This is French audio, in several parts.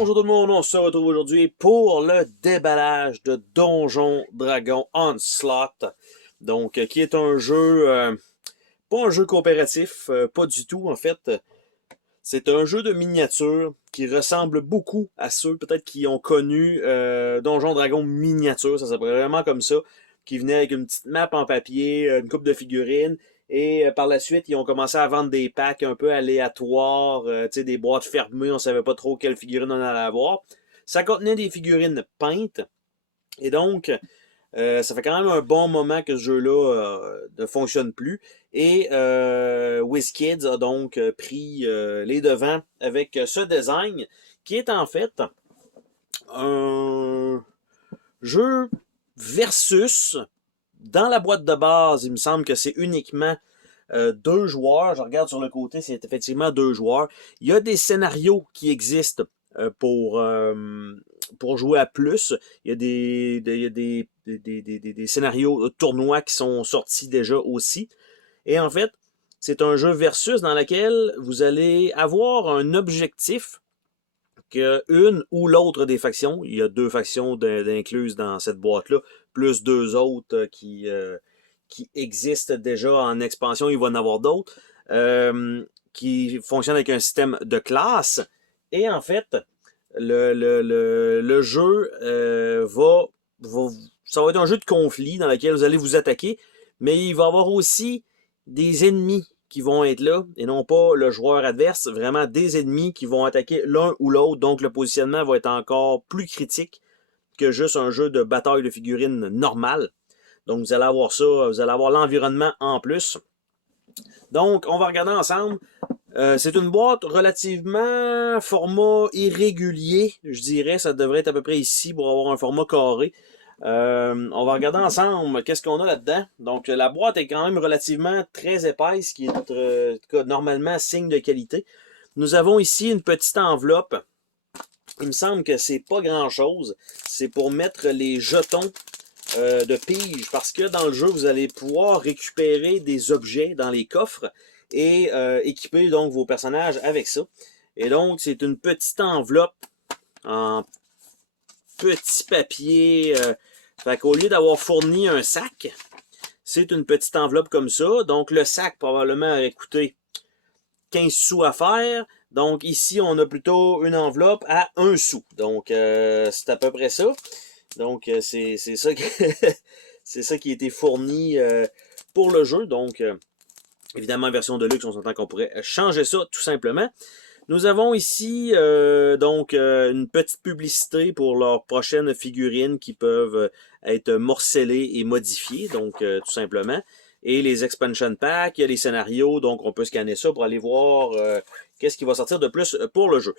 Bonjour tout le monde, on se retrouve aujourd'hui pour le déballage de Donjon Dragon Onslaught. Donc, qui est un jeu, pas un jeu coopératif, pas du tout en fait. C'est un jeu de miniature qui ressemble beaucoup à ceux peut-être qui ont connu Donjon Dragon miniature, ça s'appelait vraiment comme ça, qui venait avec une petite map en papier, une coupe de figurines. Et par la suite, ils ont commencé à vendre des packs un peu aléatoires, des boîtes fermées, on savait pas trop quelle figurine on allait avoir. Ça contenait des figurines peintes. Et donc, ça fait quand même un bon moment que ce jeu-là ne fonctionne plus. Et WizKids a donc pris les devants avec ce design, qui est en fait un jeu versus. Dans la boîte de base, il me semble que c'est uniquement 2 joueurs. Je regarde sur le côté, c'est effectivement 2 joueurs. Il y a des scénarios qui existent pour jouer à plus. Il y a des scénarios tournois qui sont sortis déjà aussi. Et en fait, c'est un jeu versus dans lequel vous allez avoir un objectif que une ou l'autre des factions, il y a 2 factions d'incluses dans cette boîte-là, plus 2 autres qui existent déjà en expansion, il va y en avoir d'autres, qui fonctionnent avec un système de classe. Et en fait, le jeu ça va être un jeu de conflit dans lequel vous allez vous attaquer, mais il va y avoir aussi des ennemis qui vont être là, et non pas le joueur adverse, vraiment des ennemis qui vont attaquer l'un ou l'autre, donc le positionnement va être encore plus critique que juste un jeu de bataille de figurines normal. Donc vous allez avoir ça, vous allez avoir l'environnement en plus. Donc on va regarder ensemble. C'est une boîte relativement format irrégulier, je dirais, ça devrait être à peu près ici pour avoir un format carré. On va regarder ensemble qu'est-ce qu'on a là-dedans. Donc la boîte est quand même relativement très épaisse, qui est normalement signe de qualité. Nous avons ici une petite enveloppe. Il me semble que c'est pas grand-chose. C'est pour mettre les jetons de pige, parce que dans le jeu, vous allez pouvoir récupérer des objets dans les coffres et équiper donc vos personnages avec ça. Et donc, c'est une petite enveloppe en petit papier. Fait qu'au lieu d'avoir fourni un sac, c'est une petite enveloppe comme ça. Donc, le sac probablement aurait coûté 15 sous à faire. Donc, ici, on a plutôt une enveloppe à 1 sou. Donc, c'est à peu près ça. Donc, c'est ça, c'est ça qui a été fourni pour le jeu. Donc, évidemment, version de luxe, on s'entend qu'on pourrait changer ça tout simplement. Nous avons ici donc une petite publicité pour leurs prochaines figurines qui peuvent être morcellées et modifiées, donc tout simplement. Et les expansion packs, il y a les scénarios, donc on peut scanner ça pour aller voir qu'est-ce qui va sortir de plus pour le jeu.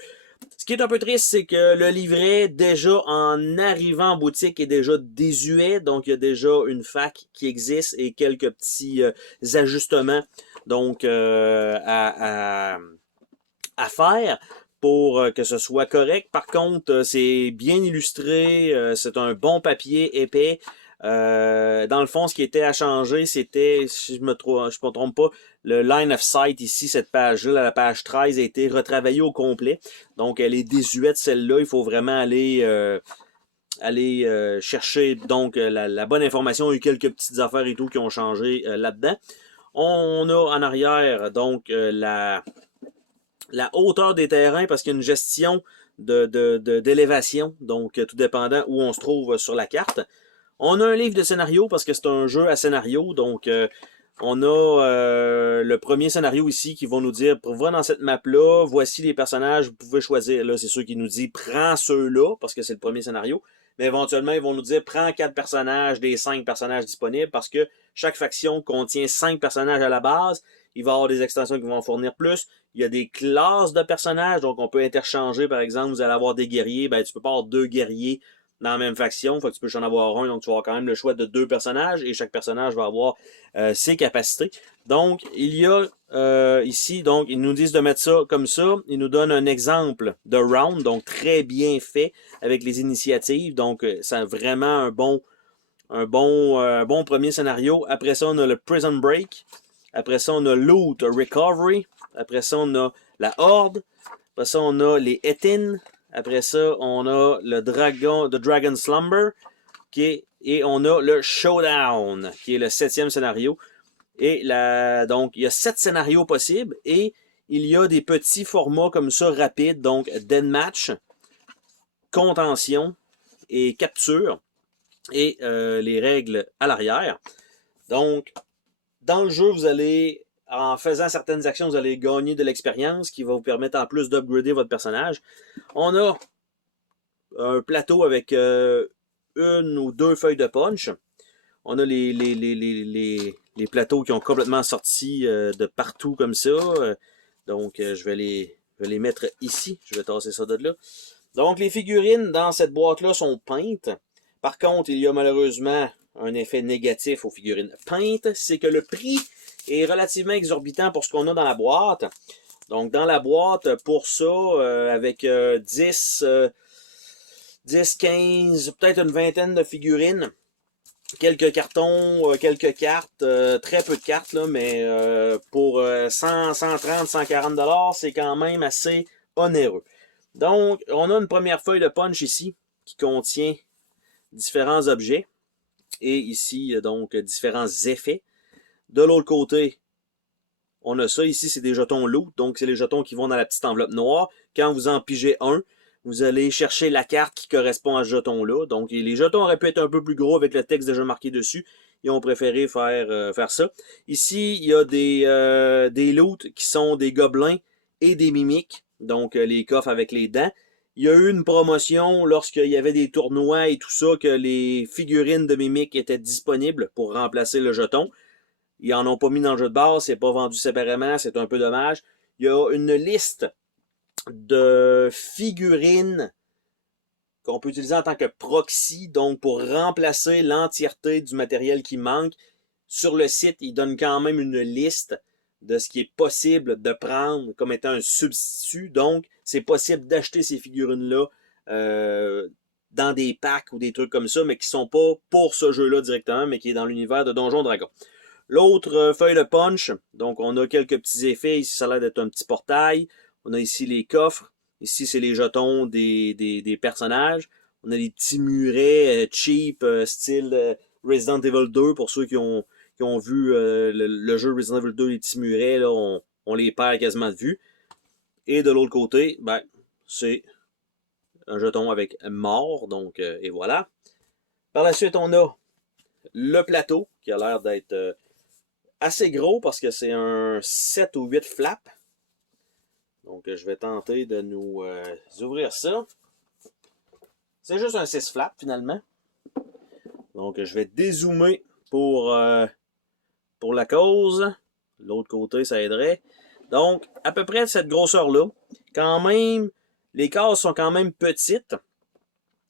Ce qui est un peu triste, c'est que le livret, déjà en arrivant en boutique, est déjà désuet. Donc, il y a déjà une fac qui existe et quelques petits ajustements donc à faire pour que ce soit correct. Par contre, c'est bien illustré, c'est un bon papier épais. Dans le fond, ce qui était à changer, c'était, si je me trompe pas, le line of sight ici, cette page-là, la page 13, a été retravaillée au complet. Donc, elle est désuète, celle-là. Il faut vraiment aller chercher donc la bonne information. Il y a eu quelques petites affaires et tout qui ont changé là-dedans. On a en arrière, donc, la hauteur des terrains, parce qu'il y a une gestion d'élévation, donc tout dépendant où on se trouve sur la carte. On a un livre de scénario, parce que c'est un jeu à scénario, donc on a le premier scénario ici qui va nous dire, pour voir dans cette map-là, voici les personnages, vous pouvez choisir. Là, c'est sûr qui nous dit, prends ceux-là, parce que c'est le premier scénario. Mais éventuellement, ils vont nous dire, prends 4 personnages des 5 personnages disponibles, parce que chaque faction contient 5 personnages à la base. Il va y avoir des extensions qui vont en fournir plus. Il y a des classes de personnages, donc on peut interchanger. Par exemple, vous allez avoir des guerriers, ben tu peux pas avoir 2 guerriers dans la même faction, faut que tu peux en avoir un, donc tu vas avoir quand même le choix de 2 personnages, et chaque personnage va avoir ses capacités. Donc, il y a ici, donc, ils nous disent de mettre ça comme ça. Ils nous donnent un exemple de round, donc très bien fait avec les initiatives. Donc, c'est vraiment un bon premier scénario. Après ça, on a le Prison Break. Après ça, on a Loot Recovery. Après ça, on a la Horde. Après ça, on a les Etin. Après ça, on a le Dragon Slumber, et on a le Showdown, qui est le 7e scénario. Et donc, il y a 7 scénarios possibles, et il y a des petits formats comme ça, rapides, donc Deathmatch, Contention et Capture, et les règles à l'arrière. Donc, dans le jeu, vous allez, en faisant certaines actions, vous allez gagner de l'expérience qui va vous permettre en plus d'upgrader votre personnage. On a un plateau avec une ou deux feuilles de punch. On a les plateaux qui ont complètement sorti de partout comme ça. Donc, je vais les mettre ici. Je vais tasser ça de là. Donc, les figurines dans cette boîte-là sont peintes. Par contre, il y a malheureusement un effet négatif aux figurines peintes. C'est que le prix est relativement exorbitant pour ce qu'on a dans la boîte. Donc, dans la boîte, pour ça, avec 10, 15, peut-être une vingtaine de figurines, quelques cartons, quelques cartes, très peu de cartes, là, mais pour 100, 130, 140 $, c'est quand même assez onéreux. Donc, on a une première feuille de punch ici qui contient différents objets et ici, donc, différents effets. De l'autre côté, on a ça. Ici, c'est des jetons loot, donc c'est les jetons qui vont dans la petite enveloppe noire. Quand vous en pigez un, vous allez chercher la carte qui correspond à ce jeton-là. Donc, les jetons auraient pu être un peu plus gros avec le texte déjà marqué dessus. Ils ont préféré faire ça. Ici, il y a des loots qui sont des gobelins et des mimiques. Donc, les coffres avec les dents. Il y a eu une promotion lorsqu'il y avait des tournois et tout ça, que les figurines de mimiques étaient disponibles pour remplacer le jeton. Ils en ont pas mis dans le jeu de base, c'est pas vendu séparément, c'est un peu dommage. Il y a une liste de figurines qu'on peut utiliser en tant que proxy, donc pour remplacer l'entièreté du matériel qui manque. Sur le site, ils donnent quand même une liste de ce qui est possible de prendre comme étant un substitut. Donc, c'est possible d'acheter ces figurines-là dans des packs ou des trucs comme ça, mais qui sont pas pour ce jeu-là directement, mais qui est dans l'univers de Donjon Dragon. L'autre feuille de punch, donc on a quelques petits effets. Ici, ça a l'air d'être un petit portail. On a ici les coffres. Ici, c'est les jetons des personnages. On a les petits murets cheap, style Resident Evil 2. Pour ceux qui ont vu le jeu Resident Evil 2, les petits murets, là, on les perd quasiment de vue. Et de l'autre côté, ben, c'est un jeton avec mort. Donc, et voilà. Par la suite, on a le plateau, qui a l'air d'être assez gros parce que c'est un 7 ou 8 flaps. Donc, je vais tenter de nous ouvrir ça. C'est juste un 6 flaps finalement. Donc, je vais dézoomer pour la cause. L'autre côté, ça aiderait. Donc, à peu près de cette grosseur-là. Quand même, les cases sont quand même petites.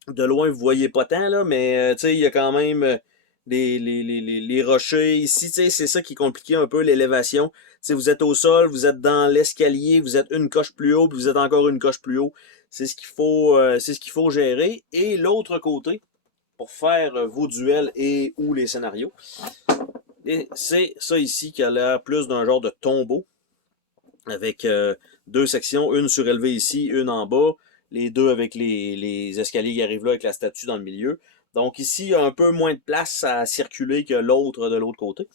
De loin, vous voyez pas tant, là, mais tu sais, il y a quand même les rochers ici, c'est ça qui est compliqué un peu, l'élévation. Vous êtes au sol, vous êtes dans l'escalier, vous êtes une coche plus haut, puis vous êtes encore une coche plus haut. C'est ce qu'il faut gérer. Et l'autre côté, pour faire vos duels et ou les scénarios, c'est ça ici qui a l'air plus d'un genre de tombeau, avec deux sections, une surélevée ici, une en bas, les deux avec les escaliers qui arrivent là avec la statue dans le milieu. Donc ici, il y a un peu moins de place à circuler que l'autre de l'autre côté.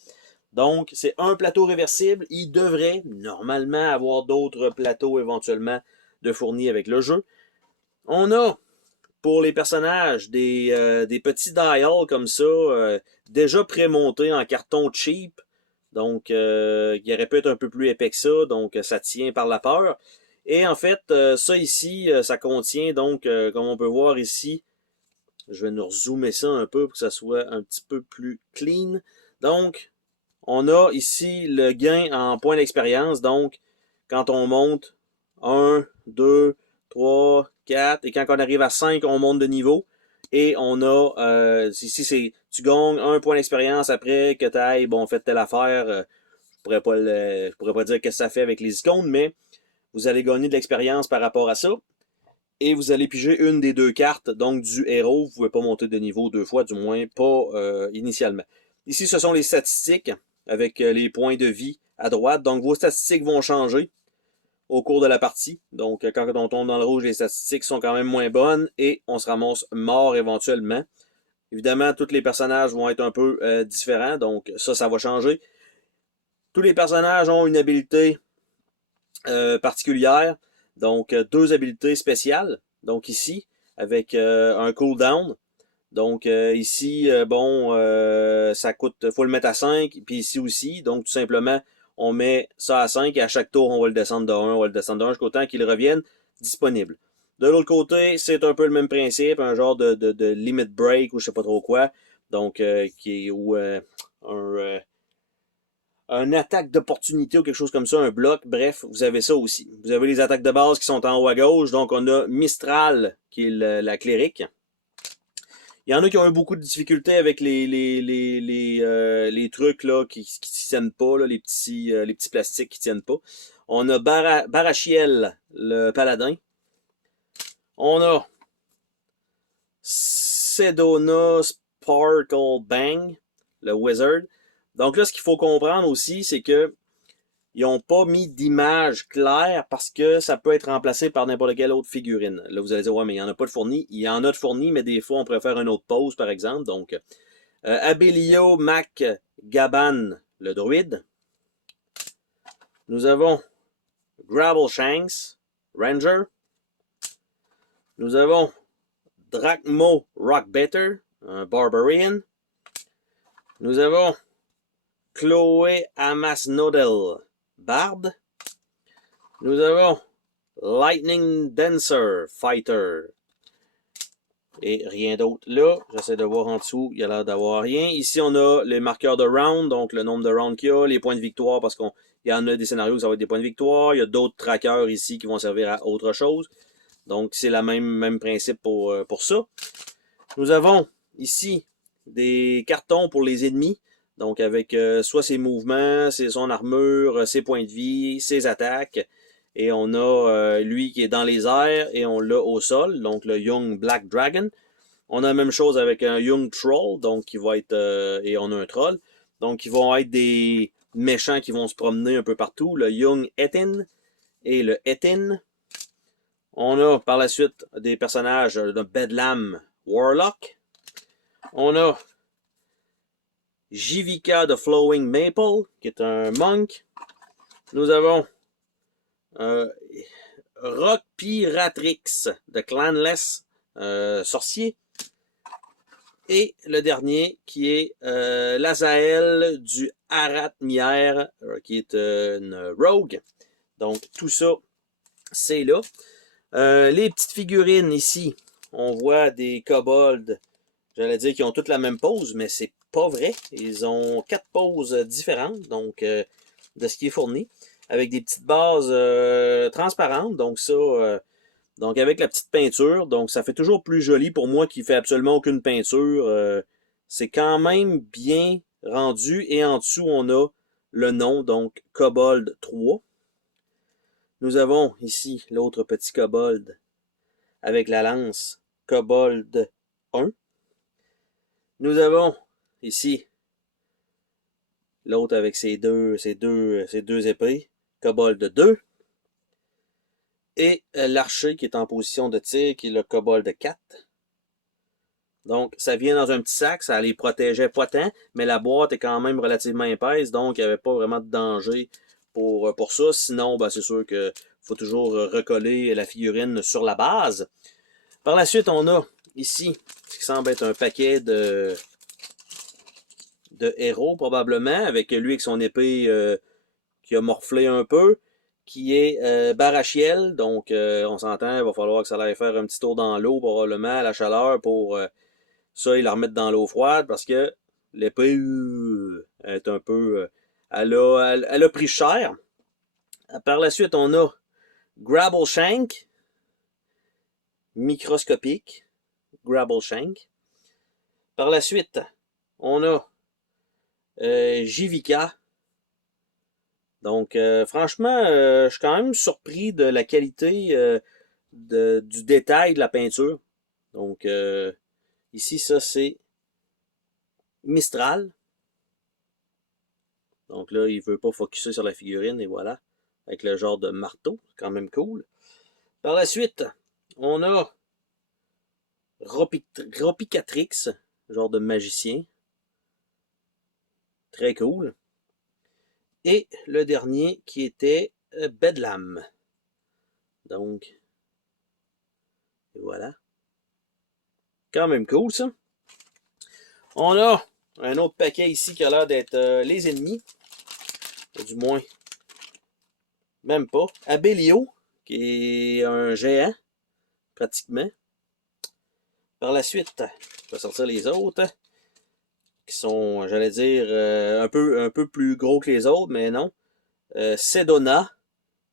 Donc, c'est un plateau réversible. Il devrait normalement avoir d'autres plateaux éventuellement de fournis avec le jeu. On a, pour les personnages, des petits dials comme ça, déjà prémontés en carton cheap. Donc, il aurait pu être un peu plus épais que ça. Donc, ça tient par la peur. Et en fait, ça ici, ça contient donc, comme on peut voir ici, je vais nous zoomer ça un peu pour que ça soit un petit peu plus clean. Donc, on a ici le gain en points d'expérience. Donc, quand on monte 1, 2, 3, 4, et quand on arrive à 5, on monte de niveau. Et on a, ici, c'est tu gagnes un point d'expérience après que tu ailles, bon, fait telle affaire. Je pourrais pas dire ce que ça fait avec les icônes, mais vous allez gagner de l'expérience par rapport à ça. Et vous allez piger une des deux cartes, donc du héros. Vous ne pouvez pas monter de niveau deux fois, du moins pas initialement. Ici, ce sont les statistiques avec les points de vie à droite. Donc, vos statistiques vont changer au cours de la partie. Donc, quand on tombe dans le rouge, les statistiques sont quand même moins bonnes et on se ramasse mort éventuellement. Évidemment, tous les personnages vont être un peu différents, donc ça va changer. Tous les personnages ont une habilité particulière, donc 2 habilités spéciales. Donc ici, avec un cooldown. Donc ici, bon, ça coûte, faut le mettre à 5, puis ici aussi. Donc tout simplement, on met ça à 5 et à chaque tour, on va le descendre de 1, on va le descendre de 1 jusqu'au temps qu'il revienne disponible. De l'autre côté, c'est un peu le même principe, un genre de limit break ou je sais pas trop quoi. Donc, qui est ou un attaque d'opportunité ou quelque chose comme ça, un bloc, bref, vous avez ça aussi. Vous avez les attaques de base qui sont en haut à gauche, donc on a Mistral, qui est la clérique. Il y en a qui ont eu beaucoup de difficultés avec les trucs là, qui tiennent pas, là, les petits plastiques qui tiennent pas. On a Barachiel, le paladin. On a Sedona Sparkle Bang, le wizard. Donc là, ce qu'il faut comprendre aussi, c'est que ils n'ont pas mis d'image claire parce que ça peut être remplacé par n'importe quelle autre figurine. Là, vous allez dire, ouais, mais il n'y en a pas de fourni. Il y en a de fourni, mais des fois, on préfère une autre pose, par exemple. Donc, Abelio Mac Gaban, le druide. Nous avons Gravel Shanks, Ranger. Nous avons Drachmo Rockbetter, un Barbarian. Nous avons Chloé Amasnodel, Bard. Nous avons Lightning Dancer, Fighter. Et rien d'autre là. J'essaie de voir en dessous. Il y a l'air d'avoir rien. Ici, on a les marqueurs de round, donc le nombre de rounds qu'il y a, les points de victoire, parce qu'il y en a des scénarios où ça va être des points de victoire. Il y a d'autres trackers ici qui vont servir à autre chose. Donc, c'est le même principe pour ça. Nous avons ici des cartons pour les ennemis. Donc, avec soit ses mouvements, son armure, ses points de vie, ses attaques. Et on a lui qui est dans les airs et on l'a au sol, donc le Young Black Dragon. On a la même chose avec un Young Troll, donc qui va être et on a un troll. Donc ils vont être des méchants qui vont se promener un peu partout, le Young Etin et le Etin. On a par la suite des personnages de Bedlam Warlock. On a Jivika de Flowing Maple, qui est un monk. Nous avons Rock Piratrix de Clanless, sorcier. Et le dernier qui est Lazael du Aratmière, qui est une rogue. Donc tout ça, c'est là. Les petites figurines ici, on voit des kobolds, j'allais dire qu'ils ont toutes la même pose, mais c'est pas vrai. Ils ont 4 poses différentes, donc de ce qui est fourni, avec des petites bases transparentes. Donc ça, donc avec la petite peinture, donc ça fait toujours plus joli pour moi qui fait absolument aucune peinture. C'est quand même bien rendu et en dessous on a le nom, donc Kobold 3. Nous avons ici l'autre petit kobold avec la lance, Kobold 1. Nous avons ici l'autre avec ses deux épées, Kobold 2. Et l'archer qui est en position de tir, qui est le Kobold 4. Donc, ça vient dans un petit sac, ça les protégeait pas tant, mais la boîte est quand même relativement épaisse, donc il n'y avait pas vraiment de danger pour ça. Sinon, ben, c'est sûr qu'il faut toujours recoller la figurine sur la base. Par la suite, on a ici ce qui semble être un paquet de héros, probablement, avec lui avec son épée qui a morflé un peu, qui est Barachiel. Donc, on s'entend, il va falloir que ça aille faire un petit tour dans l'eau, probablement, à la chaleur, pour ça, ils la remettent dans l'eau froide, parce que l'épée est un peu... elle a pris cher. Par la suite, on a Grabbleshank, microscopique, Grabbleshank. Par la suite, on a Jivika. Donc, franchement, je suis quand même surpris de la qualité du détail de la peinture. Donc, ici, ça, c'est Mistral. Donc là, il ne veut pas focusser sur la figurine, et voilà. avec le genre de marteau, c'est quand même cool. Par la suite, on a Ropicatrix, genre de magicien. Très cool. Et le dernier qui était Bedlam. Donc, voilà. Quand même cool, ça. On a un autre paquet ici qui a l'air d'être les ennemis. Du moins, même pas. Abellio, qui est un géant, pratiquement. Par la suite, je vais sortir les autres, qui sont, j'allais dire, un peu plus gros que les autres, mais non. Sedona,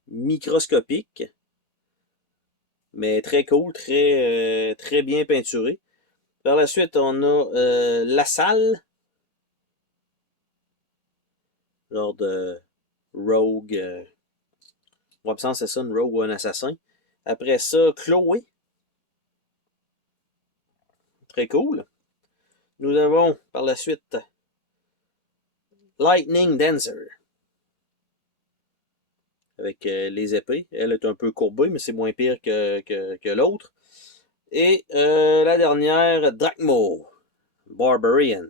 microscopique, mais très cool, très bien peinturé. Par la suite, on a La Salle, genre de rogue. On va c'est ça, une rogue ou un assassin. Après ça, Chloé. Très cool. Nous avons par la suite Lightning Dancer. Avec les épées. Elle est un peu courbée, mais c'est moins pire que l'autre. Et la dernière, Drachmo. Barbarian.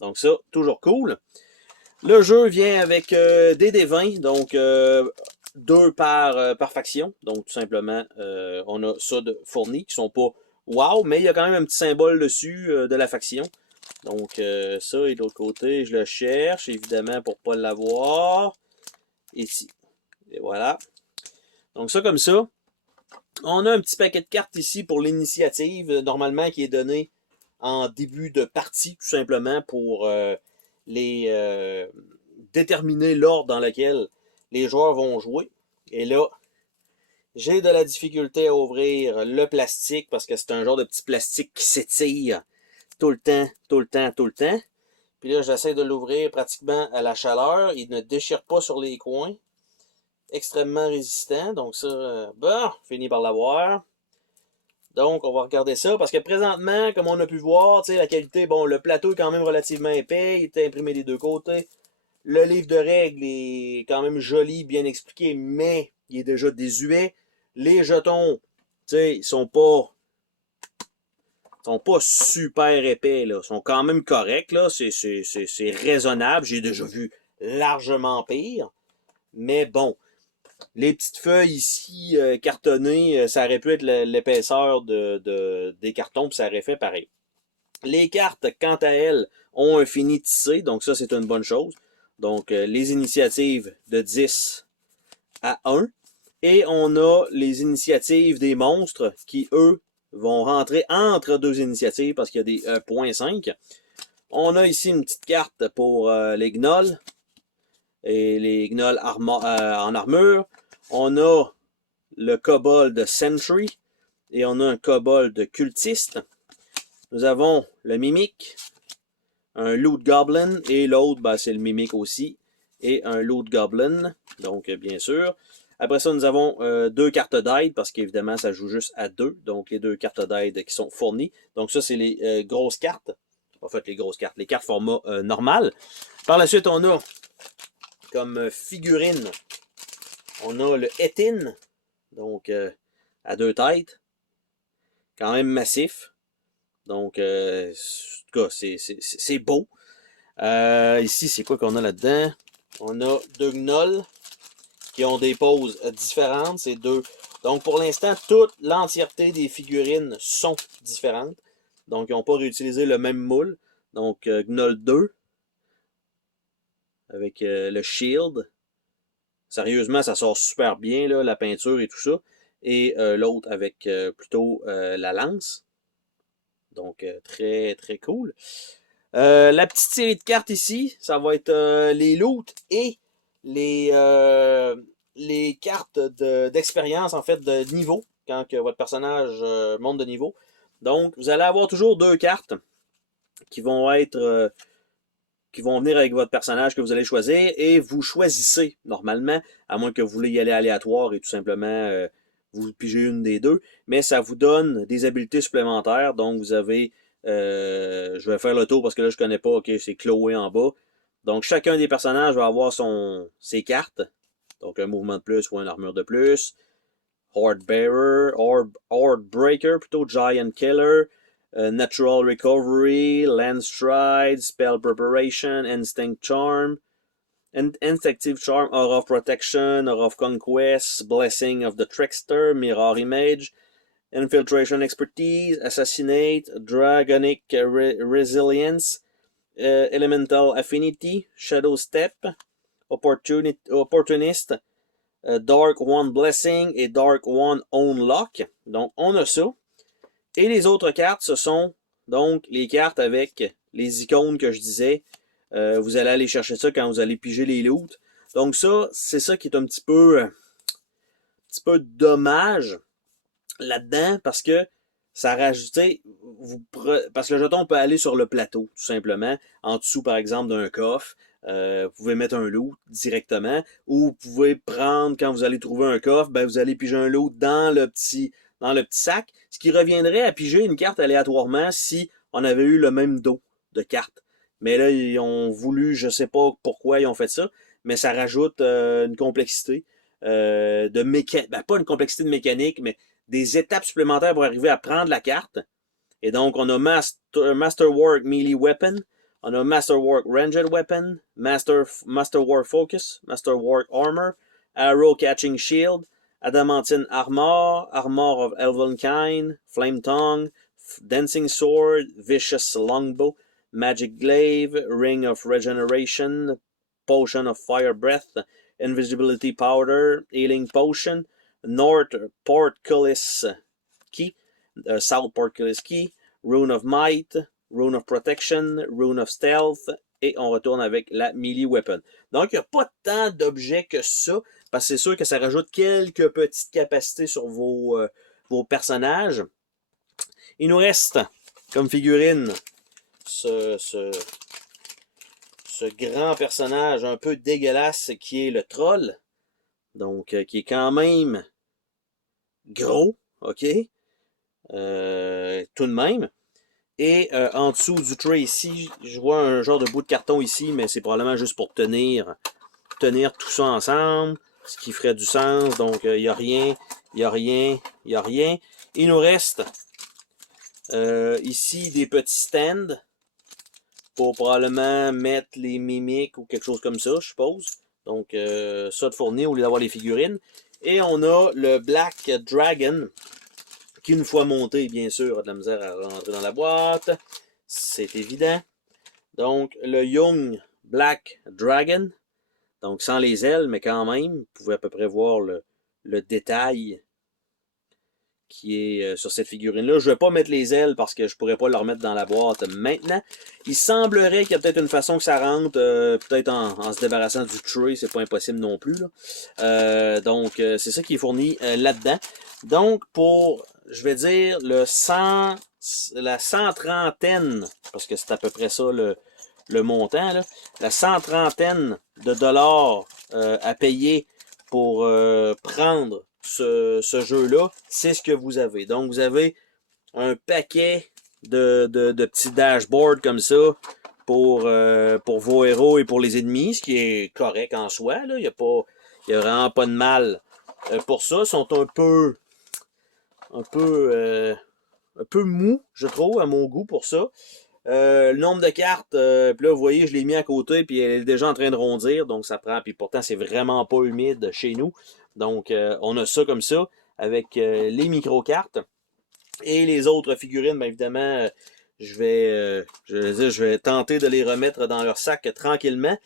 Donc ça, toujours cool. Le jeu vient avec des D20, donc 2 par faction. Donc tout simplement, on a ça de fourni, qui sont pas wow, mais il y a quand même un petit symbole dessus de la faction. Donc ça, et de l'autre côté, je le cherche, évidemment, pour pas l'avoir. Ici. Et voilà. Donc ça, comme ça. On a un petit paquet de cartes ici pour l'initiative, normalement, qui est donné en début de partie, tout simplement, pour déterminer l'ordre dans lequel les joueurs vont jouer. Et là, j'ai de la difficulté à ouvrir le plastique parce que c'est un genre de petit plastique qui s'étire tout le temps, tout le temps, tout le temps. Puis là, j'essaie de l'ouvrir pratiquement à la chaleur. Il ne déchire pas sur les coins. Extrêmement résistant. Donc ça, bon, fini par l'avoir. Donc, on va regarder ça, parce que présentement, comme on a pu voir, la qualité, bon, le plateau est quand même relativement épais, il est imprimé des deux côtés. Le livre de règles est quand même joli, bien expliqué, mais il est déjà désuet. Les jetons, ils sont pas super épais, là. Ils sont quand même corrects, là. C'est raisonnable. J'ai déjà vu largement pire. Mais bon, les petites feuilles ici cartonnées, ça aurait pu être l'épaisseur des cartons, puis ça aurait fait pareil. Les cartes, quant à elles, ont un fini tissé, donc ça, c'est une bonne chose. Donc, les initiatives de 10 à 1. Et on a les initiatives des monstres qui, eux, vont rentrer entre deux initiatives parce qu'il y a des 0.5. On a ici une petite carte pour les gnolls et les gnolls en armure. On a le kobold Sentry et on a un kobold cultiste. Nous avons le mimique, un loot goblin et l'autre, ben, c'est le mimique aussi, et un loot goblin, donc bien sûr. Après ça, nous avons 2 cartes d'aide, parce qu'évidemment, ça joue juste à 2, donc les 2 cartes d'aide qui sont fournies. Donc ça, c'est les grosses cartes. En fait, les grosses cartes, les cartes format normal. Par la suite, on a comme figurine, on a le Etin, donc à 2 têtes, quand même massif. Donc, en tout cas, c'est beau. Ici, c'est quoi qu'on a là-dedans? On a 2 gnolls qui ont des poses différentes. C'est 2. Donc, pour l'instant, toute l'entièreté des figurines sont différentes. Donc, ils n'ont pas réutilisé le même moule. Donc, Gnoll 2 avec le shield. Sérieusement, ça sort super bien, là, la peinture et tout ça. Et l'autre avec plutôt la lance. Donc, très, très cool. La petite série de cartes ici, ça va être les loots et les cartes d'expérience, en fait, de niveau, quand que votre personnage monte de niveau. Donc, vous allez avoir toujours 2 cartes qui vont être qui vont venir avec votre personnage que vous allez choisir, et vous choisissez, normalement, à moins que vous vouliez y aller aléatoire et tout simplement vous pigez une des deux, mais ça vous donne des habiletés supplémentaires. Donc, vous avez, je vais faire le tour parce que là, je connais pas, ok, c'est Chloé en bas. Donc, chacun des personnages va avoir ses cartes. Donc un mouvement de plus ou une armure de plus. Horde Bearer, Horde Breaker, plutôt Giant Killer, Natural Recovery, Land Stride, Spell Preparation, Instinct Charm, Instinctive Charm, Aura of Protection, Aura of Conquest, Blessing of the Trickster, Mirror Image, Infiltration Expertise, Assassinate, Dragonic Resilience, Elemental Affinity, Shadow Step, Opportunist, Dark One Blessing et Dark One Unlock. Donc, on a ça. Et les autres cartes, ce sont donc les cartes avec les icônes que je disais. Vous allez aller chercher ça quand vous allez piger les loots. Donc ça, c'est ça qui est un petit peu dommage là-dedans parce que ça rajoute, parce que le jeton peut aller sur le plateau, tout simplement, en dessous, par exemple, d'un coffre. Vous pouvez mettre un loot directement, ou vous pouvez prendre, quand vous allez trouver un coffre, ben, vous allez piger un loot dans le petit sac, ce qui reviendrait à piger une carte aléatoirement si on avait eu le même dos de carte. Mais là, ils ont voulu, je sais pas pourquoi ils ont fait ça, mais ça rajoute une complexité de mécanique, ben, pas une complexité de mécanique, mais des étapes supplémentaires pour arriver à prendre la carte. Et donc, on a Masterwork Melee Weapon, on a Masterwork Ranged Weapon, Masterwork Focus, Masterwork Armor, Arrow Catching Shield, Adamantine Armor, Armor of Elvenkind, Flame Tongue, Dancing Sword, Vicious Longbow, Magic Glaive, Ring of Regeneration, Potion of Fire Breath, Invisibility Powder, Healing Potion, North Portcullis Key, South Portcullis Key, Rune of Might, Rune of Protection, Rune of Stealth, et on retourne avec la Melee Weapon. Donc, il n'y a pas tant d'objets que ça, parce que c'est sûr que ça rajoute quelques petites capacités sur vos personnages. Il nous reste, comme figurine, ce grand personnage un peu dégueulasse qui est le troll. Donc, qui est quand même gros, ok? Tout de même. Et en dessous du tray ici, je vois un genre de bout de carton ici, mais c'est probablement juste pour tenir tout ça ensemble, ce qui ferait du sens. Donc, il n'y a rien, il n'y a rien, il n'y a rien. Il nous reste ici des petits stands pour probablement mettre les mimiques ou quelque chose comme ça, je suppose. Donc, ça de fournir au lieu d'avoir les figurines. Et on a le Black Dragon, qui une fois monté, bien sûr, a de la misère à rentrer dans la boîte. C'est évident. Donc, le Young Black Dragon. Donc, sans les ailes, mais quand même, vous pouvez à peu près voir le détail qui est sur cette figurine-là. Je ne vais pas mettre les ailes parce que je ne pourrais pas le remettre dans la boîte maintenant. Il semblerait qu'il y a peut-être une façon que ça rentre, peut-être en se débarrassant du tray, c'est pas impossible non plus. Donc, c'est ça qui est fourni là-dedans. Donc, pour, je vais dire, la 130aine, parce que c'est à peu près ça le montant, là, la 130aine de dollars à payer pour prendre ce jeu-là, c'est ce que vous avez. Donc, vous avez un paquet de petits dashboards comme ça pour vos héros et pour les ennemis, ce qui est correct en soi. Là. Il n'y a vraiment pas de mal pour ça. Ils sont un peu mous, je trouve, à mon goût pour ça. Le nombre de cartes, puis là, vous voyez, je l'ai mis à côté, puis elle est déjà en train de rondir, donc ça prend, puis pourtant, c'est vraiment pas humide chez nous. Donc, on a ça comme ça, avec les micro-cartes. Et les autres figurines, bien évidemment, je vais tenter de les remettre dans leur sac tranquillement.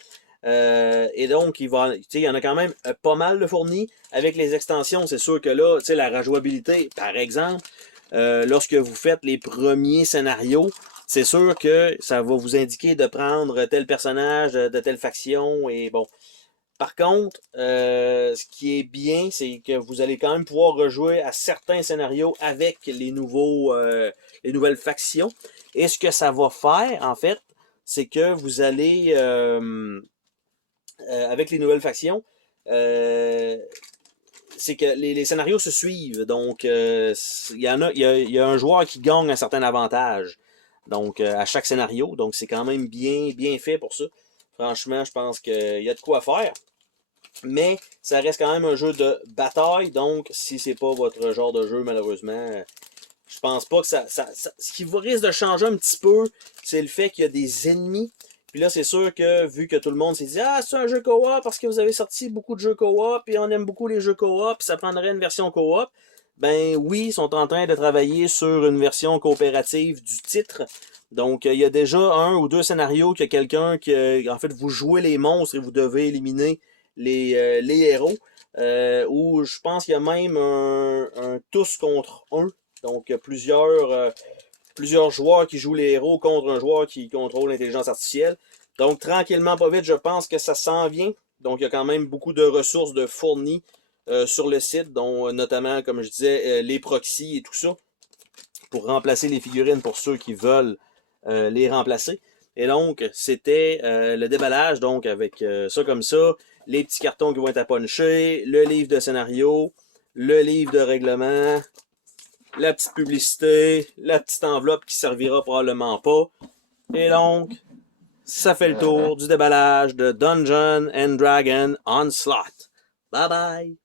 Et donc, il y en a quand même pas mal de fournis. Avec les extensions, c'est sûr que là, la rejouabilité, par exemple, lorsque vous faites les premiers scénarios, c'est sûr que ça va vous indiquer de prendre tel personnage de telle faction. Et bon. Par contre, ce qui est bien, c'est que vous allez quand même pouvoir rejouer à certains scénarios avec les nouvelles factions. Et ce que ça va faire, en fait, c'est que vous allez, avec les nouvelles factions, c'est que les scénarios se suivent. Donc, il y a un joueur qui gagne un certain avantage. Donc, à chaque scénario. Donc, c'est quand même bien fait pour ça. Franchement, je pense qu'il y a de quoi faire. Mais ça reste quand même un jeu de bataille, donc si c'est pas votre genre de jeu, malheureusement, je pense pas que ce qui risque de changer un petit peu, c'est le fait qu'il y a des ennemis. Puis là, c'est sûr que, vu que tout le monde s'est dit, ah, c'est un jeu co-op parce que vous avez sorti beaucoup de jeux co-op et on aime beaucoup les jeux co-op, ça prendrait une version co-op. Ben oui, ils sont en train de travailler sur une version coopérative du titre. Donc, il y a déjà un ou deux scénarios qu'il y a quelqu'un qui, en fait, vous jouez les monstres et vous devez éliminer les héros. Ou je pense qu'il y a même un tous contre un. Donc, plusieurs joueurs qui jouent les héros contre un joueur qui contrôle l'intelligence artificielle. Donc, tranquillement, pas vite, je pense que ça s'en vient. Donc, il y a quand même beaucoup de ressources de fournies sur le site, dont notamment, comme je disais, les proxys et tout ça, pour remplacer les figurines pour ceux qui veulent les remplacer. Et donc, c'était le déballage, donc avec ça comme ça, les petits cartons qui vont être à puncher, le livre de scénario, le livre de règlement, la petite publicité, la petite enveloppe qui servira probablement pas. Et donc, ça fait le tour du déballage de Dungeon and Dragon Onslaught. Bye bye!